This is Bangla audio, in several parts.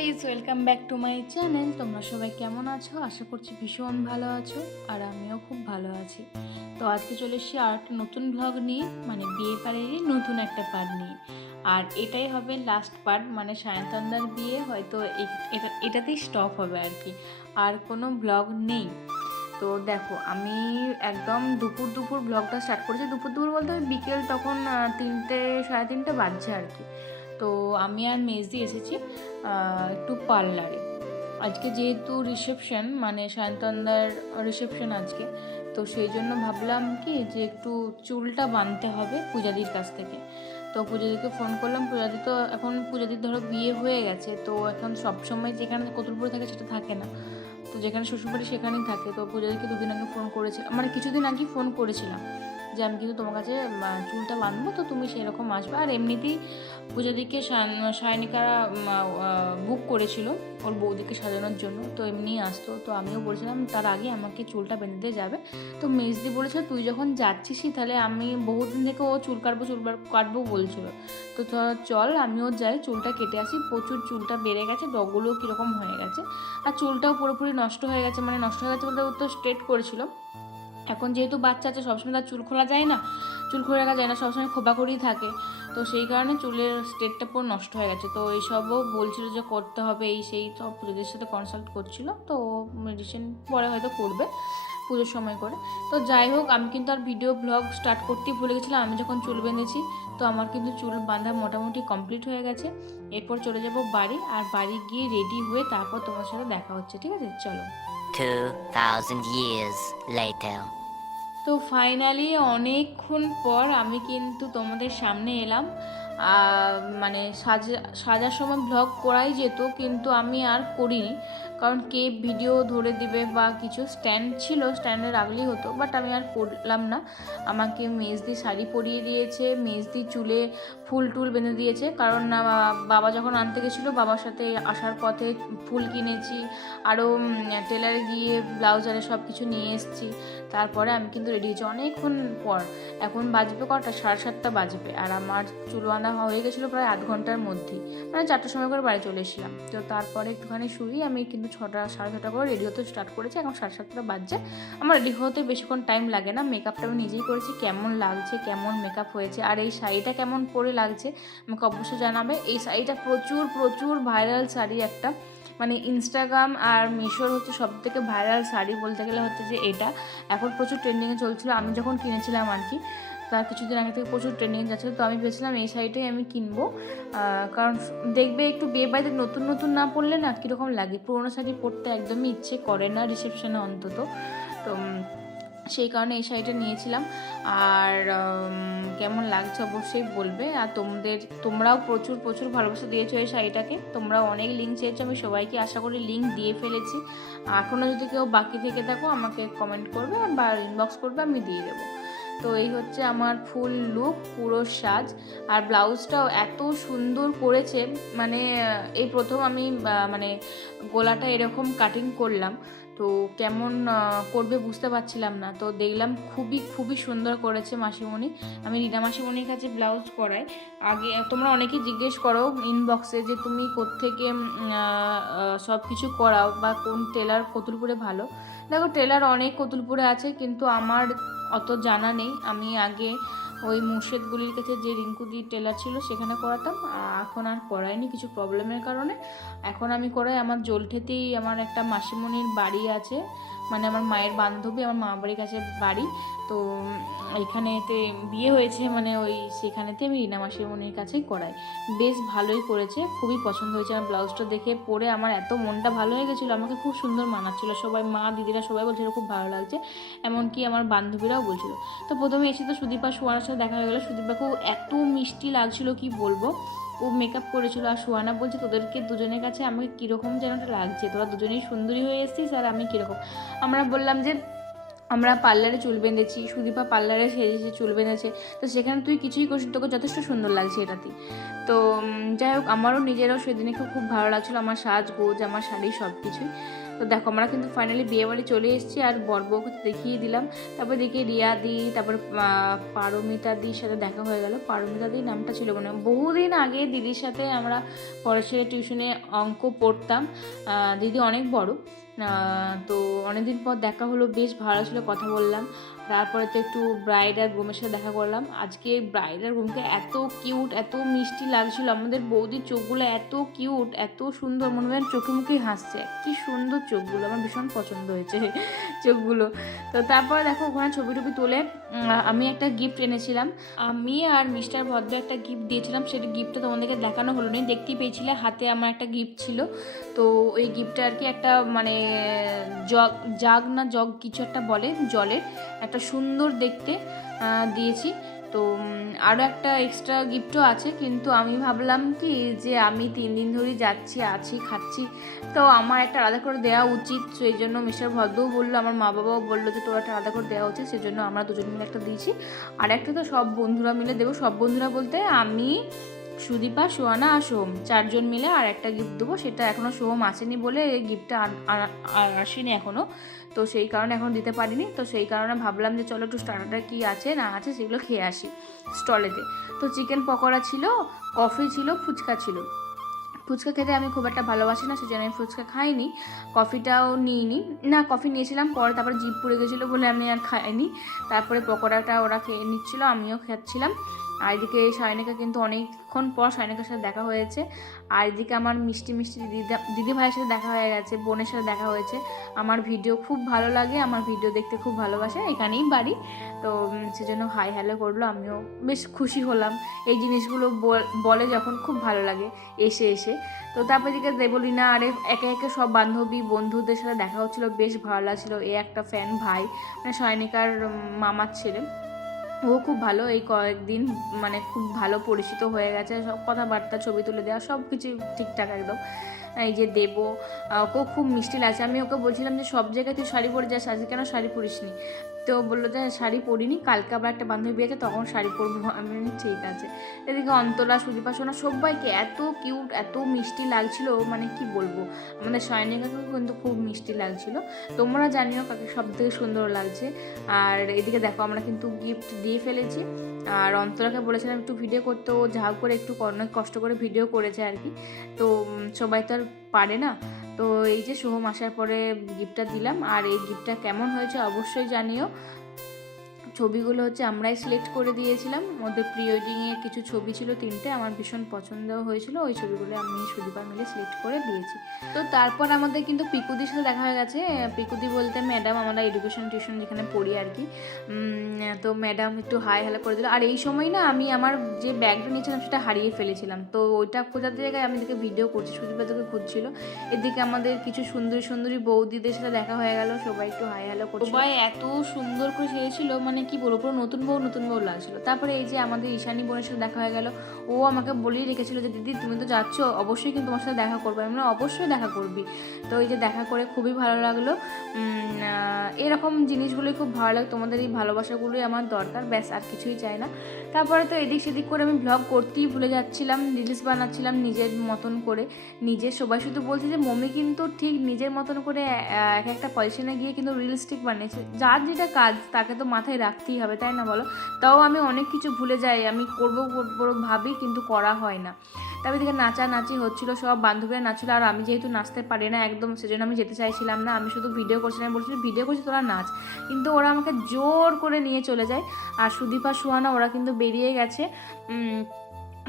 Guys welcome back to my channel তোমরা সবাই কেমন আছো? আশা করছি ভীষণ ভালো আছো আর আমিও খুব ভালো আছি। তো আজকে চলে এসেছি আর একটা নতুন ব্লগ নিয়ে মানে বিয়ে পাড়েরই নতুন একটা পার্ট নিয়ে। আর এটাই হবে লাস্ট পার্ট মানে সায়ন্তন্দার বিয়ে, হয়তো এটা এটাতেই স্টপ হবে আর কি। আর কোনো ব্লগ নেই। তো দেখো, আমি একদম দুপুর দুপুর ব্লগটা স্টার্ট করেছি। দুপুর দুপুর বলতে বিকেল তখন তিনটে সাড়ে তিনটে বাজছে আর কি। তো আমি আর মেজদি এসেছি একটু পার্লারে। আজকে যেহেতু রিসেপশন মানে সায়ন্তন্দার রিসেপশন আজকে, তো সেই জন্য ভাবলাম কি যে একটু চুলটা বাঁধতে হবে পূজাদির কাছ থেকে। তো পূজাদিকে ফোন করলাম, পূজাদি তো এখন, পূজাদির ধরো বিয়ে হয়ে গেছে, তো এখন সবসময় যেখানে কতুলপুরে থাকে সেটা থাকে না। তো যেখানে শ্বশুরবাড়ি সেখানেই থাকে, তো পূজাদিকে দুদিন আগে ফোন করেছিলাম মানে কিছুদিন আগেই ফোন করেছিলাম। যে আমি কিন্তু তোমার কাছে চুলটা বাঁধবো, তো তুমি সেরকম আসবে। আর এমনিতেই পূজাদিকে সায়নিকারা বুক করেছিল ওর বৌদিকে সাজানোর জন্য, তো এমনি আসতো। তো আমিও বলেছিলাম, তার আগে আমাকে চুলটা বেঁধে দিয়ে যাবে। তো মেজদি বলেছে, তুই যখন যাচ্ছিসই, তাহলে আমি বহুদিন থেকে ও চুল কাটবো চুল কাটবো বলছিল। তো চল, আমিও যাই, চুলটা কেটে আসি। প্রচুর চুলটা বেড়ে গেছে, ডগুলোও কীরকম হয়ে গেছে। আর চুলটাও পুরোপুরি নষ্ট হয়ে গেছে মানে নষ্ট হয়ে গেছে বলতে ও তো স্ট্রেট করেছিল। এখন যেহেতু বাচ্চা আছে, সবসময় তার চুল খোলা যায় না, চুল খুলে রাখা যায় না, সবসময় খোপা করেই থাকে। তো সেই কারণে চুলের স্টেটটা পুরো নষ্ট হয়ে গেছে। তো এইসবও বলছিল যে করতে হবে, এই সেই সব পুজোদের সাথে কনসাল্ট করছিল। তো মেডিসিন পরে হয়তো করবে পুজোর সময় করে। তো যাই হোক, আমি কিন্তু আর ভিডিও ব্লগ স্টার্ট করতেই ভুলে গেছিলাম। আমি যখন চুল বেঁধেছি, তো আমার কিন্তু চুল বাঁধা মোটামুটি কমপ্লিট হয়ে গেছে। এরপর চলে যাব বাড়ি, আর বাড়ি গিয়ে রেডি হয়ে তারপর তোমার সাথে দেখা হচ্ছে। ঠিক আছে? চলো। 2,000 years later. তো ফাইনালি অনেকক্ষণ পর আমি কিন্তু তোমাদের সামনে এলাম মানে সাজা, সাজার সময় ব্লগ করাই যেত, কিন্তু আমি আর করিনি। কারণ কে ভিডিও ধরে দিবে বা কিছু স্ট্যান্ড ছিল স্ট্যান্ডে রাখলেই হতো বাট আমি আর করলাম না। আমাকে মেজদি শাড়ি পরিয়ে দিয়েছে, মেজদি চুলে ফুল টুল বেঁধে দিয়েছে। কারণ না বাবা যখন আনতে গেছিল, বাবার সাথে আসার পথে ফুল কিনেছি আরও টেলারে গিয়ে ব্লাউজারে সব কিছু নিয়ে এসেছি। তারপরে আমি কিন্তু রেডি হয়েছি। অনেকক্ষণ পর, এখন বাজবে কটা? সাড়ে সাতটা বাজবে। আর আমার চুল বাঁধা হয়ে গেছিল প্রায় আধ ঘণ্টার মধ্যেই মানে চারটার সময় করে বাড়ি চলে এসেছিলাম। তো তারপরে একটুখানি শুই, আমি কিন্তু ছটা, সাড়ে ছটা করে রেডি হতে স্টার্ট করেছি। এখন সাড়ে সাতটা বাজছে। আমার রেডি হতে বেশিক্ষণ টাইম লাগে না। মেকআপটা আমি নিজেই করেছি। কেমন লাগছে, কেমন মেকআপ হয়েছে, আর এই শাড়িটা কেমন পরে লাগছে, আমাকে অবশ্যই জানাবে। এই শাড়িটা প্রচুর প্রচুর ভাইরাল শাড়ি একটা। মানে ইনস্টাগ্রাম আর মিশোর হচ্ছে সব থেকে ভাইরাল শাড়ি বলতে গেলে হচ্ছে যে এটা। এখন প্রচুর ট্রেন্ডিংয়ে চলছিল। আমি যখন কিনেছিলাম আর কি তার কিছুদিন আগে থেকে প্রচুর ট্রেন্ডিং যাচ্ছিল। তো আমি ভেবেছিলাম এই শাড়িটাই আমি কিনবো। কারণ দেখবে একটু বিয়ে বাড়িতে নতুন নতুন না পরলে না কীরকম লাগে। পুরোনো শাড়ি পরতে একদমই ইচ্ছে করে না রিসেপশনে অন্তত। তো সেই কারণে এই শাড়িটা নিয়েছিলাম। আর কেমন লাগছে অবশ্যই বলবে। আর তোমাদের, তোমরাও প্রচুর প্রচুর ভালোবাসা দিয়েছ এই শাড়িটাকে। তোমরাও অনেক লিঙ্ক চেয়েছো, আমি সবাইকে আশা করি লিঙ্ক দিয়ে ফেলেছি। এখনও যদি কেউ বাকি থেকে থাকো আমাকে কমেন্ট করবে বা ইনবক্স করবে, আমি দিয়ে দেবো। তো এই হচ্ছে আমার ফুল লুক পুরো সাজ। আর ব্লাউজটাও এত সুন্দর করেছে। মানে এই প্রথম আমি মানে গোলাটা এরকম কাটিং করলাম। তো কেমন করবে বুঝতে পারছিলাম না। তো দেখলাম খুবই খুবই সুন্দর করেছে মাসিমণি। আমি রীনা মাসিমণির কাছে ব্লাউজ করাই আগে তোমরা অনেকে জিজ্ঞেস করো ইনবক্সে যে তুমি কোত্থেকে সব কিছু করাও বা কোন টেলার কতুলপুরে ভালো। দেখো টেলার অনেক কতুলপুরে আছে, কিন্তু আমার অত জানা নেই। আমি আগে ওই মুর্শেদগুলির কাছে যে রিঙ্কুদি টেলার ছিল সেখানে করাতাম। এখন আর করাইনি কিছু প্রবলেমের কারণে। এখন আমি করাই আমার জলঠেতেই আমার একটা মাসিমণির বাড়ি আছে। মানে আমার মায়ের বান্ধবী, আমার মা বাড়ির কাছে বাড়ি। তো উম, এখানেতে বিয়ে হয়েছে মানে ওই সেখানেতে আমি রিনা মাসিমণির কাছেই করাই বেশ ভালোই করেছে খুবই পছন্দ হয়েছে। আমার ব্লাউজটা দেখে পরে আমার এত মনটা ভালো হয়ে গেছিল আমাকে খুব সুন্দর মানাচ্ছিল। সবাই মা দিদিরা সবাই বলছিল খুব ভালো লাগছে। এমনকি আমার বান্ধবীরাও বলছিল। তো প্রথমে এসে তো সুদীপা সোয়ানার সাথে দেখা হয়ে গেলো। সুদীপাকেও এত মিষ্টি লাগছিল কি বলব? ও মেকআপ করেছিল আর সোয়ানা বলছে তোদেরকে দুজনের কাছে আমাকে কীরকম যেন একটা লাগছে? তোরা দুজনেই সুন্দরী হয়ে এসেছিস আর আমি কীরকম? আমরা বললাম যে আমরা পার্লারে চুল বেঁধেছি, সুদীপা পার্লারে সেজেছে, চুল বেঁধেছে। তো সেখানে তুই কিছুই করিস তোকে যথেষ্ট সুন্দর লাগছে এটাতে। তো যাই হোক, আমারও নিজেরও সেদিনে খুব খুব ভালো লাগছিল, আমার সাজ সাজগোজ আমার শাড়ি সব কিছুই তো দেখো, আমরা কিন্তু ফাইনালি বিয়ে বাড়ি চলে এসেছি, আর বর বউকে দেখিয়ে দিলাম। তারপর দেখি রিয়া দি, তারপর পারমিতা দির সাথে দেখা হয়ে গেল। পারমিতা দির নামটা ছিল মনে, বহুদিন আগে দিদির সাথে আমরা পড়াশোনা টিউশনে অঙ্ক পড়তাম। দিদি অনেক বড় তো অনেকদিন পর দেখা হলো বেশ ভালো ছিল কথা বললাম। তারপরে তো একটু ব্রাইড আর গ্রুমের সাথে দেখা করলাম। আজকে ব্রাইড আর গ্রুমকে এত কিউট এত মিষ্টি লাগছিল। আমাদের বৌদির চোখগুলো এত কিউট এত সুন্দর, মনে হয় চোখে মুখেই হাসছে। কি সুন্দর চোখগুলো, আমার ভীষণ পছন্দ হয়েছে চোখগুলো। তো তারপরে দেখো, ওখানে ছবি টবি তুলে আমি একটা গিফট এনেছিলাম। আমি আর মিস্টার ভদ্র একটা গিফট দিয়েছিলাম। সেটা গিফটটা তোমাদেরকে দেখানো হলো না। দেখতেই পেয়েছিলে, হাতে আমার একটা গিফট ছিল। তো ওই গিফটটা আর কি একটা মানে জগ, জাগ না জগ কিছু একটা বলে, জলের। একটা সুন্দর দেখতে দিয়েছি। তো আরও একটা এক্সট্রা গিফটও আছে, কিন্তু আমি ভাবলাম কি যে আমি তিন দিন ধরেই যাচ্ছি, আছি, খাচ্ছি। তো আমার একটা আলাদা করে দেওয়া উচিত সেই জন্য মিস্টার ভদ্রও বলল, আমার মা বাবাও বলল যে তোর একটা আলাদা করে দেওয়া উচিত সেই জন্য আমরা দুজন মিলে একটা দিয়েছি। আর একটা তো সব বন্ধুরা মিলে দেবো, সব বন্ধুরা বলতে আমি সুদীপা সোহানা আর সোম। চারজন মিলে আর একটা গিফট দেবো। সেটা এখনও সোম আসেনি বলে এই গিফটটা আসেনি এখনও তো সেই কারণে এখন দিতে পারিনি। তো সেই কারণে ভাবলাম যে চলো একটু স্টার্টারটা কী আছে, না আছে সেগুলো খেয়ে আসি স্টলেতে তো চিকেন পকোড়া ছিল কফি ছিল, ফুচকা ছিল। ফুচকা খেতে আমি খুব একটা ভালোবাসি না, সেজন্য আমি ফুচকা খাইনি। কফিটাও নিইনি। না কফি নিয়েছিলাম, পরে তারপরে জিপ পুড়ে গেছিল বলে আমি আর খাইনি। তারপরে পকোড়াটা ওরা খেয়ে নিচ্ছিলো, আমিও খাচ্ছিলাম। আর এদিকে সায়নিকা কিন্তু অনেকক্ষণ পর সায়নিকার সাথে দেখা হয়েছে। আর এদিকে আমার মিষ্টি মিষ্টি দিদি দিদি ভাইয়ের সাথে দেখা হয়ে গেছে, বোনের সাথে দেখা হয়েছে। আমার ভিডিও খুব ভালো লাগে, আমার ভিডিও দেখতে খুব ভালোবাসে, এখানেই বাড়ি। তো সেজন্য হাই হ্যালো করল, আমিও বেশ খুশি হলাম। এই জিনিসগুলো বল- যখন খুব ভালো লাগে, এসে এসে। তো তারপর দিকে দেবলিনা, আরে, একে একে সব বান্ধবী, বন্ধুদের সাথে দেখা হচ্ছিল, বেশ ভালো লাগছিল। এ একটা ফ্যান ভাই মানে সয়নিকার মামার ছেলে। ও খুব ভালো, এই কয়েকদিন মানে খুব ভালো পরিচিত হয়ে গেছে, সব কথাবার্তা, ছবি তুলে দেওয়া সব কিছু ঠিকঠাক একদম। এই যে দেব ওকেও খুব মিষ্টি লাগছে। আমি ওকে বলছিলাম যে, সব জায়গায় তুই শাড়ি পরে যাস, আজকে কেন শাড়ি পরিসনি? তো বলল যে, শাড়ি পরিনি, কালকে আবার একটা বান্ধবী আছে, তখন শাড়ি পরবো। আমি ঠিক আছে। এদিকে অন্তরা, সুদীপা সোনা সবাইকে এত কিউট এত মিষ্টি লাগছিল মানে কি বলব? আমাদের সয়নিকাকেও কিন্তু খুব মিষ্টি লাগছিল। তোমরা জানিও কাকে সব থেকে সুন্দর লাগছে। আর এদিকে দেখো, আমরা কিন্তু গিফট দিয়ে ফেলেছি। আর অন্তরাকে বলেছিলাম একটু ভিডিও করতে, ও যা করে একটু অনেক কষ্ট করে ভিডিও করেছে আর কি। তো সবাই তো আর পারে না। তো এই যে সোহম আসার পরে গিফটটা দিলাম। আর এই গিফটটা কেমন হয়েছে অবশ্যই জানিও। ছবিগুলো হচ্ছে আমরাই সিলেক্ট করে দিয়েছিলাম। ওদের প্রি ওয়েডিংয়ের কিছু ছবি ছিল তিনটে, আমার ভীষণ পছন্দ হয়েছিল, ওই ছবিগুলো আমি সুদীপা মিলে সিলেক্ট করে দিয়েছি। তো তারপর আমাদের কিন্তু পিকুদির সাথে দেখা হয়ে গেছে। পিকুদি বলতে ম্যাডাম আমরা এডুকেশন টিউশন যেখানে পড়ি আর কি। তো ম্যাডাম একটু হাই হ্যালো করে দিল। আর এই সময় না আমি আমার যে ব্যাগটা নিয়েছিলাম সেটা হারিয়ে ফেলেছিলাম। তো ওইটা খোঁজার জায়গায় আমি দেখে ভিডিও করছি, সুদীপা তোকে খুঁজছিল। এদিকে আমাদের কিছু সুন্দরী সুন্দরী বৌদিদের সাথে দেখা হয়ে গেল, সবাই একটু হাই হ্যালো করছিল। সবাই এত সুন্দর করে সেরেছিল মানে কি বলব পুরো নতুন বউ নতুন বউ লাগছিল। তারপরে এই যে আমাদের ঈশানী বোনের সাথে দেখা হয়ে গেল ও আমাকে বলেই রেখেছিল যে দিদি তুমি তো যাচ্ছ অবশ্যই কিন্তু তোমার সাথে দেখা করবে। আমি বললাম, অবশ্যই দেখা করবি। তো এই যে দেখা করে খুবই ভালো লাগল। এরকম জিনিসগুলোই খুব ভালো লাগে তোমাদের এই ভালোবাসাগুলোই আমার দরকার ব্যাস আর কিছুই চাই না। তারপরে তো এদিক সেদিক করে আমি ব্লগ করতেই ভুলে যাচ্ছিলাম রিলস বানাচ্ছিলাম নিজের মতন করে নিজের সবাই শুধু বলছে যে মমি কিন্তু ঠিক নিজের মতন করে এক একটা পজিশনে গিয়ে কিন্তু রিলস ঠিক বানিয়েছে। যার যেটা কাজ তাকে তো মাথায় রাখতেই হবে, তাই না বলো? তাও আমি অনেক কিছু ভুলে যাই, আমি করব করব ভাবি কিন্তু করা হয় না। তারপর দিকে নাচানাচি হচ্ছিল, সব বান্ধবীরা নাচছিলো, আর আমি যেহেতু নাচতে পারি না একদম, সেজন্য আমি যেতে চাইছিলাম না। আমি শুধু ভিডিও করছি করছিলাম বলছিল ভিডিও করছি তোরা নাচ। কিন্তু ওরা আমাকে জোর করে নিয়ে চলে যায়। আর সুদীপা, সুহানা, ওরা কিন্তু বেরিয়ে গেছে।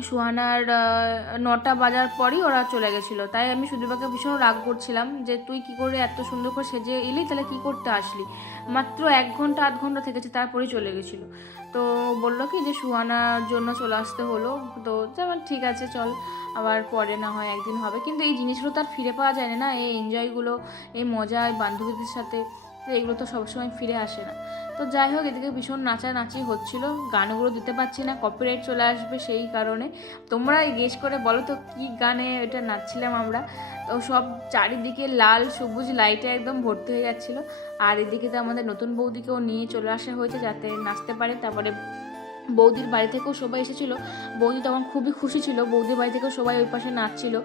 সুহানার নটা বাজার পরই ওরা চলে গেছিল। তাই আমি সুদীপাকে ভীষণ রাগ করছিলাম যে, তুই কি করে এত সুন্দর করে সেজে এলি? তাহলে কি করতে আসলি? মাত্র এক ঘণ্টা, আধ ঘণ্টা থেকেছে, তারপরেই চলে গেছিল। তো বলল কি যে, সুহানার জন্য চলে আসতে হলো। তো যেমন ঠিক আছে, চল, আবার পরে না হয় একদিন হবে। কিন্তু এই জিনিসগুলো তো আর ফিরে পাওয়া যায় না। এই এনজয়গুলো এই মজা, এই বান্ধবীদের সাথে এগুলো তো সবসময় ফিরে আসে না। তো যাই হোক, এদিকে ভীষণ নাচানাচি হচ্ছিল। গানগুলো দিতে পারছি না কপিরাইট চলে আসবে সেই কারণে। তোমরা গেস করে বলো তো কী গানে এটা নাচছিলাম আমরা? তো সব চারিদিকে লাল, সবুজ লাইটে একদম ভর্তি হয়ে যাচ্ছিল। আর এদিকে তো আমাদের নতুন বৌদিকেও নিয়ে চলে আসা হয়েছে যাতে নাচতে পারে, তারপরে বৌদির বাড়ি থেকেও সবাই এসেছিল। বৌদি তখন খুবই খুশি ছিল, বৌদির বাড়ি থেকেও সবাই ওই পাশে নাচছিল।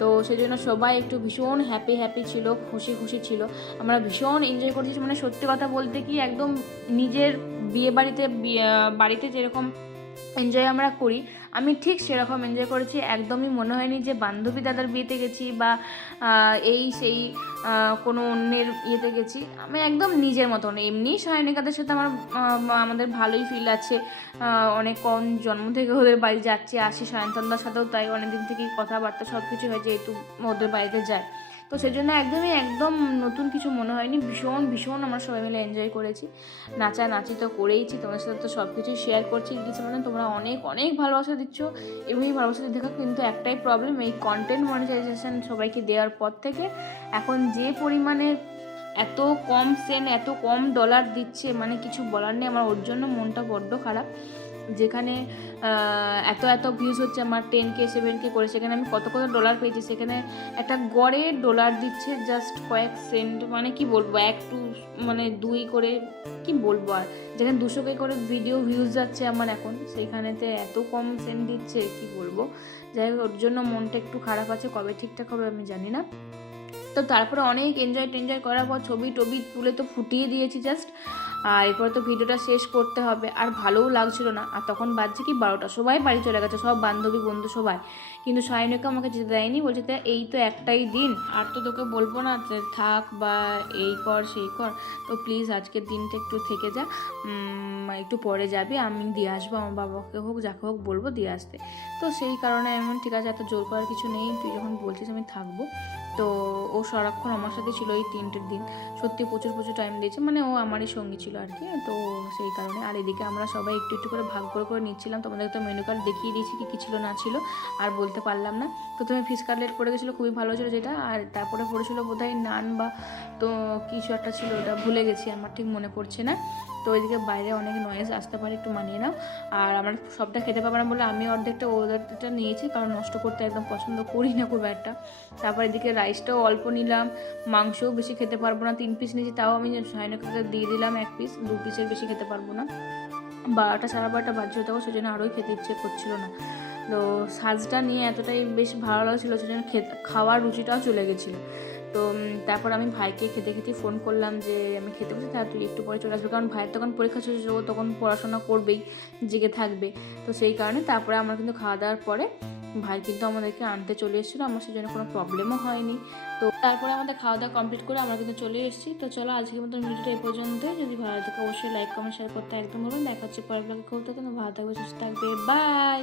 তো সেই জন্য সবাই একটু ভীষণ হ্যাপি হ্যাপি ছিল, খুশি খুশি ছিল। আমরা ভীষণ এনজয় করছি মানে সত্যি কথা বলতে কি একদম নিজের বিয়ে বাড়িতে বাড়িতে যেরকম এনজয় আমরা করি। আমি ঠিক সেরকম এনজয় করেছি, একদমই মনে হয়নি যে বান্ধবী দাদার বিয়েতে গেছি বা এই সেই কোনো অন্যের ইয়েতে গেছি। আমি একদম নিজের মতন, এমনি সায়নিকাদের সাথে আমার আমাদের ভালোই ফিল আছে। অনেক কম জন্ম থেকে ওদের বাড়ি যাচ্ছি, আসি সায়ন্তনদার সাথেও তাই অনেকদিন থেকেই কথাবার্তা সব কিছু হয় যেহেতু ওদের বাড়িতে যায়। তো সেই জন্য একদমই একদম নতুন কিছু মনে হয়নি। ভীষণ ভীষণ আমরা সবাই মিলে এনজয় করেছি। নাচা নাচি তো করেইছি। তোমার সাথে তো সব কিছুই শেয়ার করছি। কিছু মানে তোমরা অনেক অনেক ভালোবাসা দিচ্ছ। এমনি ভালোবাসা দেখো কিন্তু একটাই প্রবলেম এই কন্টেন্ট মনিটাইজেশন সবাইকে দেওয়ার পর থেকে এখন যে পরিমাণে এত কম সেন্ট এত কম ডলার দিচ্ছে মানে কিছু বলার নেই। আমার ওর জন্য মনটা বড্ড খারাপ। যেখানে এত এত ভিউজ হচ্ছে আমার টেন কে সেভেন কে করে, সেখানে আমি কত কত ডলার পেয়েছি, সেখানে একটা গড়ে ডলার দিচ্ছে জাস্ট কয়েক সেন্ট মানে কি বলব, এক টু মানে দুই করে, কি বলব আর? যেখানে দুশো কে করে ভিডিও ভিউজ যাচ্ছে আমার এখন, সেইখানেতে এত কম সেন্ট দিচ্ছে, কি বলব? যাই হোক, ওর জন্য মনটা একটু খারাপ আছে, কবে ঠিকঠাক হবে আমি জানি না। তো তারপরে অনেক এনজয় টেনজয় করার পর ছবি টবি তুলে তো ফুটিয়ে দিয়েছি জাস্ট আর এরপরে তো ভিডিওটা শেষ করতে হবে। আর ভালোও লাগছিল না। আর তখন বাজছে কি বারোটা। সবাই বাড়ি চলে গেছে, সব বান্ধবী, বন্ধু সবাই। কিন্তু সায়নিকা আমাকে যেতে দেয়নি, বলছে "তা, এই তো একটাই দিন। আর তো তোকে বলব না যে থাক বা এই কর, সেই কর। তো প্লিজ আজকের দিনটা একটু থেকে যা। একটু পরে যাবি। আমি দিয়ে আসব, আমার বাবাকে হোক, যাকে হোক বলব দিয়ে আসতে। তো সেই কারণে এমন ঠিক আছে, এত জোর করার কিছু নেই। তুই যখন বলছিস আমি থাকব। তো ও সারাক্ষণ আমার সাথে ছিল এই তিনটের দিন। সত্যি প্রচুর প্রচুর টাইম দিয়েছে। মানে ও আমারই সঙ্গী ছিল আর কি। তো সেই কারণে। আর এদিকে আমরা সবাই একটু একটু করে ভাগ করে করে নিচ্ছিলাম। তোমাদের তো মেনু কার্ড দেখিয়ে দিয়েছি কি, কী ছিল, না ছিল। আর বলতে পারলাম না। প্রথমে ফিশ কাটলেট পড়ে গেছিল। খুবই ভালো ছিল যেটা। আর তারপরে পড়েছিল বোধহয় নান বা তো কিছু একটা ছিল ওটা। ভুলে গেছি। আমার ঠিক মনে পড়ছে না। তো ওইদিকে বাইরে অনেক নয়েজ আসতে পারে একটু মানিয়ে নাও। আর আমরা সবটা খেতে পারব না বলে আমি অর্ধেকটা ওদেরটা নিয়েছি। কারণ নষ্ট করতে একদম পছন্দ করি না খুব একটা। তারপর এদিকে রাইসটাও অল্প নিলাম, মাংসও বেশি খেতে পারব না, তিন পিস নিয়েছি, তাও আমি সাইনকাকে দিয়ে দিলাম এক পিস দু পিসের বেশি খেতে পারব না। বারোটা, সাড়ে বারোটা বাজছে তখন সেজন্য আরোই খেতে ইচ্ছে করছিল না। তো সাজটা নিয়ে এতটাই বেশ ভালো লাগছিল, সেজন্য খাওয়ার রুচিটাও চলে গেছিল। তো তারপর আমি ভাইকে খেতে খেতে ফোন করলাম যে, আমি খেতে বসে তা তুই একটু পরে চলে আসবে। কারণ ভাইয়ের তখন পরীক্ষা শেষ তখন পড়াশোনা করবেই, জেগে থাকবে। তো সেই কারণে তারপরে আমার কিন্তু খাওয়া দাওয়ার পরে ভাই কিন্তু আমাদেরকে আনতে চলে এসেছিল, আমার সেজন্য কোনো প্রবলেমও হয়নি। তো তারপরে আমাদের খাওয়া দাওয়া কমপ্লিট করে আমরা কিন্তু চলে এসেছি। তো চলো আজকের মতন ভিডিওটা এই পর্যন্ত। যদি ভালো থাকে অবশ্যই লাইক কমেন্ট শেয়ার করতে একদম বলবেন দেখা হচ্ছে পরের ব্লগে খুব ভালো থাকবে, সুস্থ থাকবে। বাই